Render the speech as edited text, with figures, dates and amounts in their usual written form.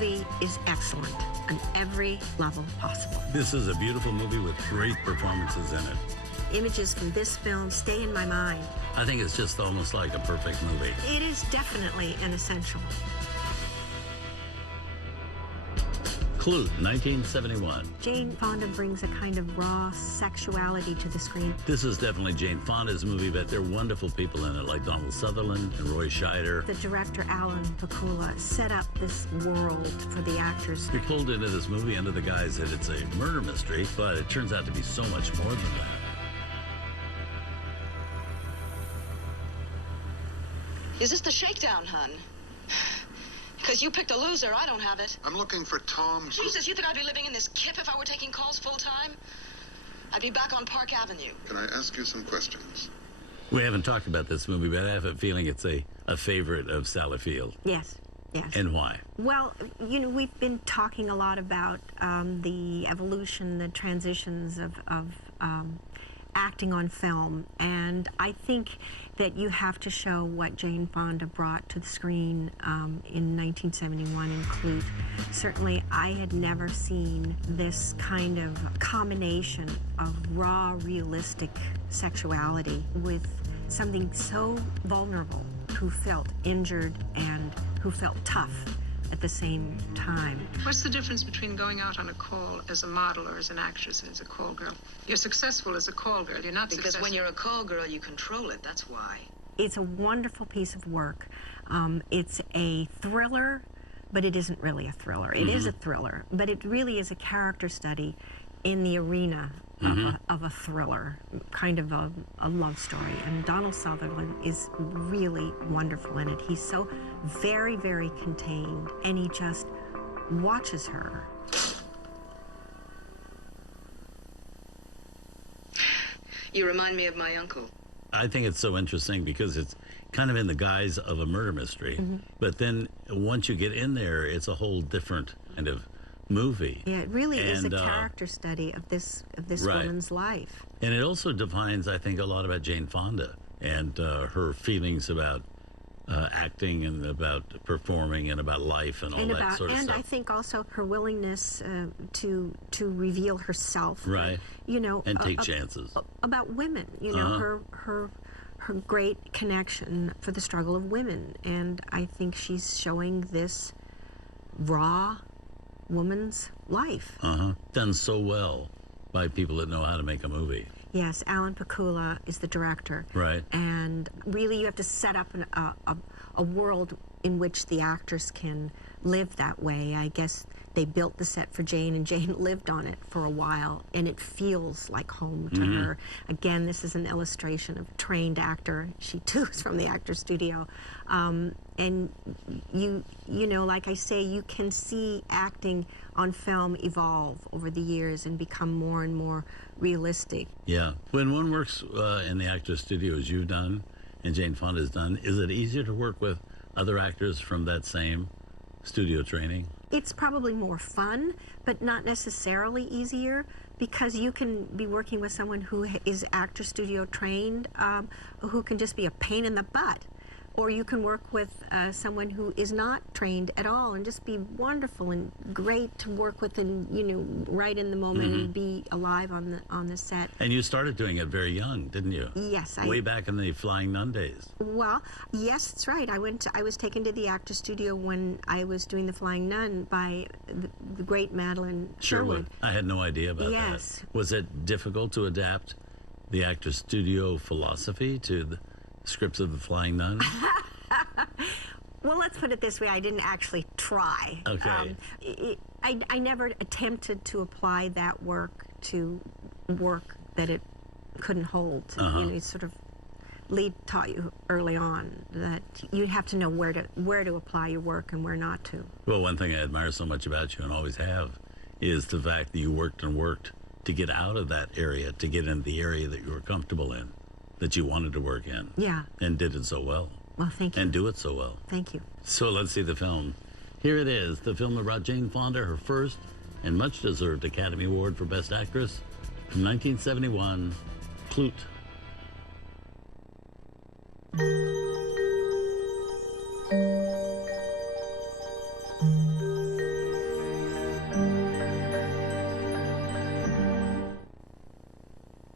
movie is excellent on every level possible. This is a beautiful movie with great performances in it. Images from this film stay in my mind. I think it's just almost like a perfect movie. It is definitely an essential. Klute, 1971. Jane Fonda brings a kind of raw sexuality to the screen. This is definitely Jane Fonda's movie, but there are wonderful people in it, like Donald Sutherland and Roy Scheider. The director, Alan Pakula, set up this world for the actors. You're pulled into this movie under the guise that it's a murder mystery, but it turns out to be so much more than that. Is this the shakedown, hun? Because you picked a loser, I don't have it. I'm looking for Tom. Jesus, you think I'd be living in this kip if I were taking calls full time? I'd be back on Park Avenue. Can I ask you some questions? We haven't talked about this movie, but I have a feeling it's a favorite of Sally Field. Yes, yes. And why? Well, you know, we've been talking a lot about the evolution, the transitions of acting on film, and I think that you have to show what Jane Fonda brought to the screen in 1971 in Klute. Certainly, I had never seen this kind of combination of raw, realistic sexuality with something so vulnerable, who felt injured and who felt tough at the same time. What's the difference between going out on a call as a model or as an actress and as a call girl? You're successful as a call girl. You're not Because successful. when you're a call girl, you control it. That's why. It's a wonderful piece of work. It's a thriller, but it isn't really a thriller. It is a thriller, but it really is a character study in the arena of a thriller, kind of a love story. And Donald Sutherland is really wonderful in it. He's so very, very contained, and he just watches her. You remind me of my uncle. I think it's so interesting because it's kind of in the guise of a murder mystery, but then once you get in there, it's a whole different kind of movie. Yeah, it really is a And, character study of this right. woman's life. And it also defines, I think, a lot about Jane Fonda and her feelings about acting and about performing and about life and all that sort of and stuff. I think also her willingness to reveal herself. Right. You know, And take chances. About women. You know, her great connection for the struggle of women, and I think she's showing this raw woman's life. Done so well by people that know how to make a movie. Yes, Alan Pakula is the director. Right. And really you have to set up a world in which the actors can live that way. I guess they built the set for Jane, and Jane lived on it for a while, and it feels like home to her. Again, this is an illustration of a trained actor. She too is from the actor studio. And you know, like I say, you can see acting on film evolve over the years and become more and more realistic. Yeah. When one works in the actor studio, as you've done and Jane Fonda's done, is it easier to work with other actors from that same studio training? It's probably more fun, but not necessarily easier, because you can be working with someone who is actor studio trained, who can just be a pain in the butt. Or you can work with someone who is not trained at all and just be wonderful and great to work with, and you know, right in the moment and be alive on the set. And you started doing it very young, didn't you? Yes, Way back in the Flying Nun days. Well, yes, that's right. I was taken to the actor studio when I was doing The Flying Nun by the great Madeline Sherwood. I had no idea about Yes. that. Was it difficult to adapt the actor studio philosophy to the scripts of The Flying Nun? Well, let's put it this way. I didn't actually try. Okay. I never attempted to apply that work to work that it couldn't hold. You know, it's sort of Lee taught you early on that you have to know where to apply your work and where not to. Well, one thing I admire so much about you and always have is the fact that you worked and worked to get out of that area, to get into the area that you were comfortable in, that you wanted to work in. Yeah. And did it so well. Well, thank you. And do it so well. Thank you. So let's see the film. Here it is, the film that brought Jane Fonda her first and much deserved Academy Award for Best Actress from 1971, Klute.